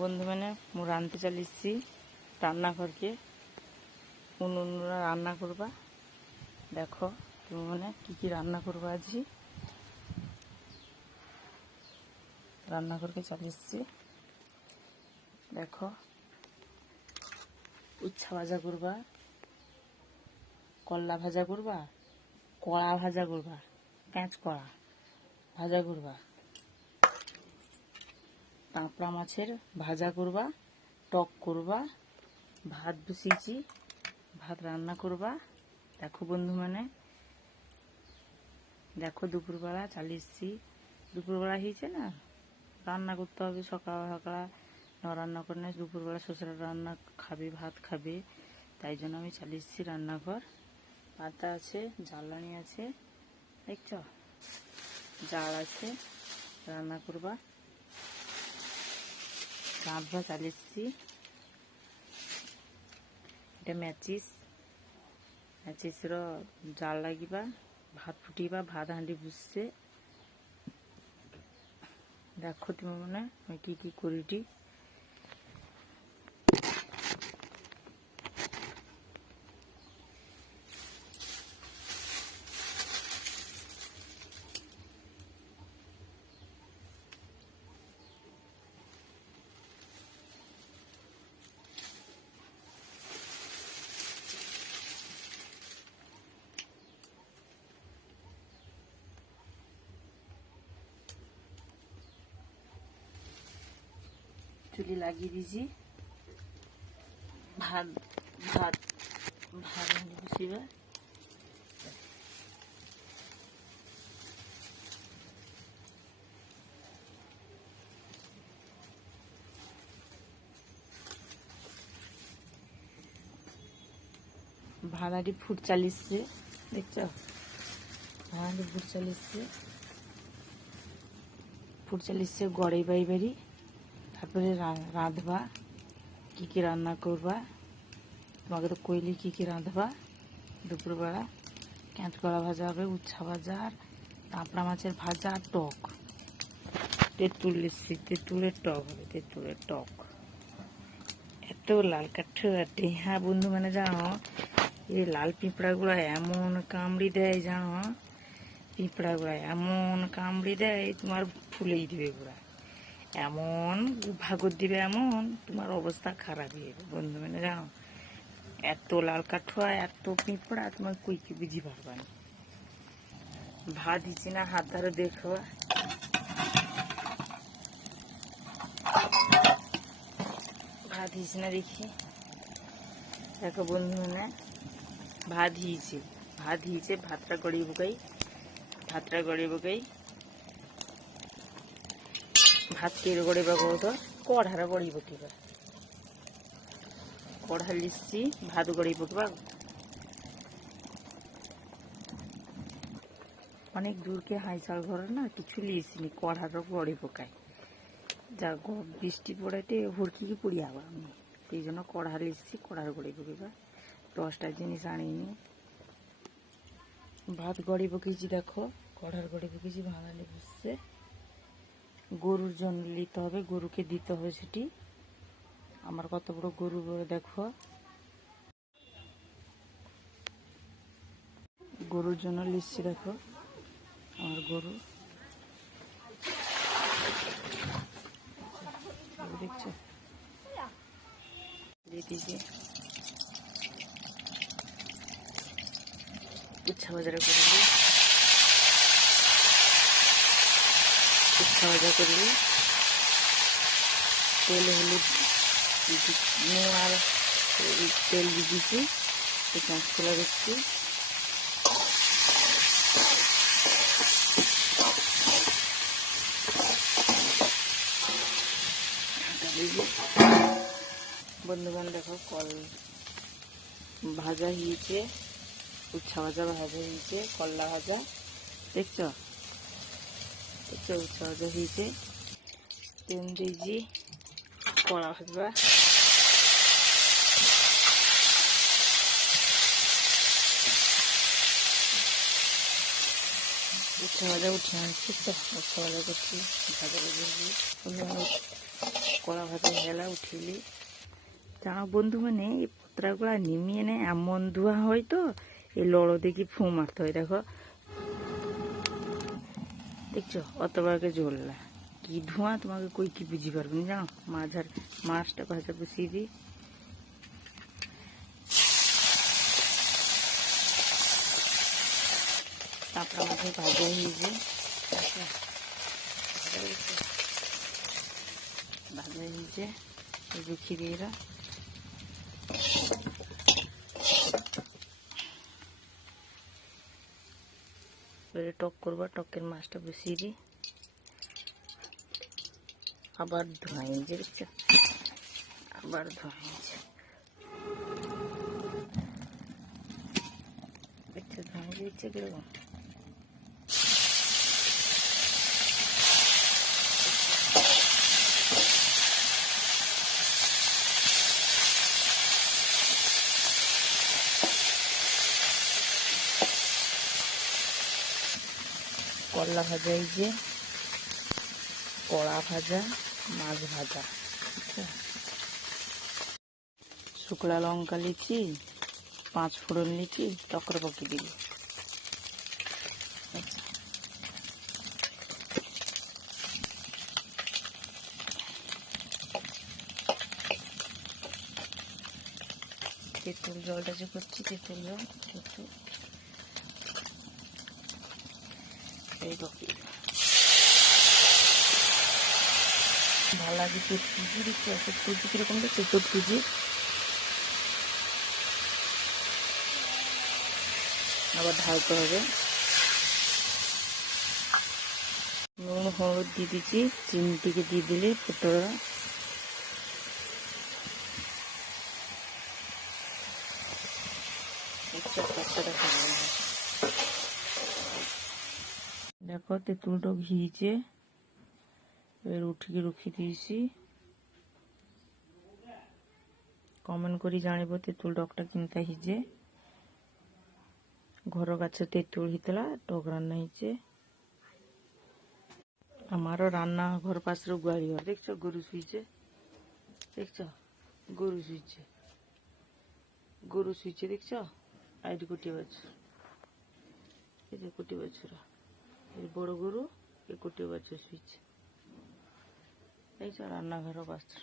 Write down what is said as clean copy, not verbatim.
বন্ধু মানে মু রাঁধতে চালিয়েছি রান্নাঘরকে উনুনরা রান্না করবা। দেখো তুমি মানে কি রান্না করবা আজ। রান্নাঘরকে চালিয়েছি। দেখো উচ্ছা ভাজা করবা, করলা ভাজা করবা, কড়া ভাজা করবা, কাঁচ কড়া ভাজা করবা, কাঁকড়া মাছের ভাজা করবা, টক করবা, ভাত বসিয়েছি, ভাত রান্না করবা। দেখো বন্ধু মানে দেখো দুপুরবেলা চালিয়েছি। দুপুরবেলা হয়েছে না, রান্না করতে হবে। সকাল সকাল না রান্না করে না, দুপুরবেলা শ্বশুরা রান্না খাবে, ভাত খাবে, তাই জন্য আমি চালিয়েছি রান্নাঘর। পাতা আছে, জ্বালানি আছে, দেখছ জাল আছে, রান্না করবা। রাঁধবা চালিয়েছি। এটা ম্যাচিসর জাল লাগিবা, ভাত ফুটিবা, ভাত হাঁড়ি বুঝছে। দেখো তুমি মানে আমি কি করিটি। চুলি লাগিয়ে দিয়েছি। ভাত ভাত ভাত হাঁড়ি বসিবা। ভাত হাঁড়ি ফুট চালিয়েছে, দেখছ ভাত হাঁড়ি ফুট চালিয়েছে গড়াই বাড়ি। তারপরে রাঁধবা, কি রান্না করবা। তোমাকে তো কইলি কি রাঁধবা। দুপুরবেলা কাঁচকলা ভাজা হবে, উচ্ছা ভাজা, আর কাঁকড়া মাছের ভাজা, আর টক। তেঁতুল লিখছি, তেঁতুলের টক হবে, তেঁতুলের টক। এত লাল কাঠি। হ্যাঁ বন্ধু মানে জানো, এই লাল পিঁপড়াগুলো এমন কামড়ি দেয় জানো, পিঁপড়াগুলো এমন কামড়ি দেয় তোমার ফুলেই দিবে গুড়া, এমন ভাগর দিবে, এমন তোমার অবস্থা খারাপ হয়ে যাবে বন্ধু মানে জানো। এত লাল কাঠুয়া, এত পিঁপড়া, তোমার কই কি বুঝি পারবা না। ভাত দিচ্ছি না, হাত ধরে দেখো। ভাত দিয়েছি না দেখি। দেখো বন্ধু মানে ভাত দিয়েছি, ভাতটা গড়িয়ে বুকাই। ভাত কেড়ে গড়িবা করো তো কড়ারা গড়িয়ে বুকিবা। কড়া লিখছি, ভাত গড়িয়ে বুকবা। অনেক দূরকে হাইসাল ঘরে না কিছু লিয়েছিনি, কড়ারও গড়ে পোকায়। যা বৃষ্টি পড়াইতে হুড়কি পড়ি আবার আমি, এই জন্য কড়া লিখছি, কড়ার গড়ে পকিবা। 10টা জিনিস আনিনি। ভাত গড়ে পকেছি, দেখো কড়ার গড়ে পকেছি। ভাঙালি বুঝছে গরুর জন্য নিতে হবে, গরুকে দিতে হবে সেটি। আমার কত বড় গরু বলে দেখো। গরুর জন্য লিখছি, দেখো আমার গরু, দেখছো দিয়েছি। উচ্ছা ভাজা করলি, তেল হলুদ নুন আর তেল দিয়ে দিয়েছি। কাঁচকলা দিচ্ছি, বন্ধুগণ দেখো কল ভাজা হয়েছে, উচ্ছা ভাজা হয়েছে, করলা ভাজা দেখছো, উচ্ছা ভাজা হয়েছে। তেল দিয়েছি, কড়া ভাজবা। উচ্ছা ভাজা উঠে আনছি তো, উচ্ছা ভাজা করছি, ভাজা ভেজে কড়া ভাজা হেলা উঠিলি জানো বন্ধু, মানে এই পত্রাগুলা নিমিয়ে নে এমন ধোয়া হয় তো এই লড়ো দেখি ফু মারতে হয়। দেখো দেখছো অত বারকে জ্বললা কি ধোঁয়া, তোমাকে কই কি বুঝি পারবেন জানো। মাছটা ভাজা বসিয়ে দিই। তারপর মাঝে ভাজা হয়েছে, ভাজা হয়েছে রুখি দিয়ে এবারে টক করবো। টকের মাছটা বসিয়ে দিই, আবার ধোয়া হয়েছে দেখছো, আবার ধোয়া হয়েছে দেখছো, ধোয়া হয়েছে কিরকম। করলা ভাজা হয়েছে, কড়া ভাজা, মাছ ভাজা, শুকলা লঙ্কা লিচি, 5 ফোড়ন লিচি, টকর পকি দিল। তেঁতুল জলটা যে করছি, তেঁতুল জল একটু এই পকি ভালো লাগে। চটকুজি দিচ্ছি, চটকুজি কিরকম দেখছি, চটকুজি আবার ঢালতে হবে। নুন হলুদ দিয়ে দিচ্ছি, চিনিটিকে দিয়ে দিলে পটলটা দেখো তেঁতুলটা ঘিয়েছে। এবার রুখি দিয়েছি। কমেন্ট করি জানিব তেঁতুল টকটা কিনতে হিজে ঘর গাছে তেঁতুল হিতলা টক রান্না হয়েছে। আমারও রান্না ঘর পাশের গাড়ি ঘর দেখছো, গরু শুয়েছে দেখছো, গরু শুয়েছে দেখছো। আইডি কোটি বছর, এই যে কোটি বছর, এই বড় গরু এই কোটি বছর শুয়েছে দেখছো রান্নাঘর পাশের।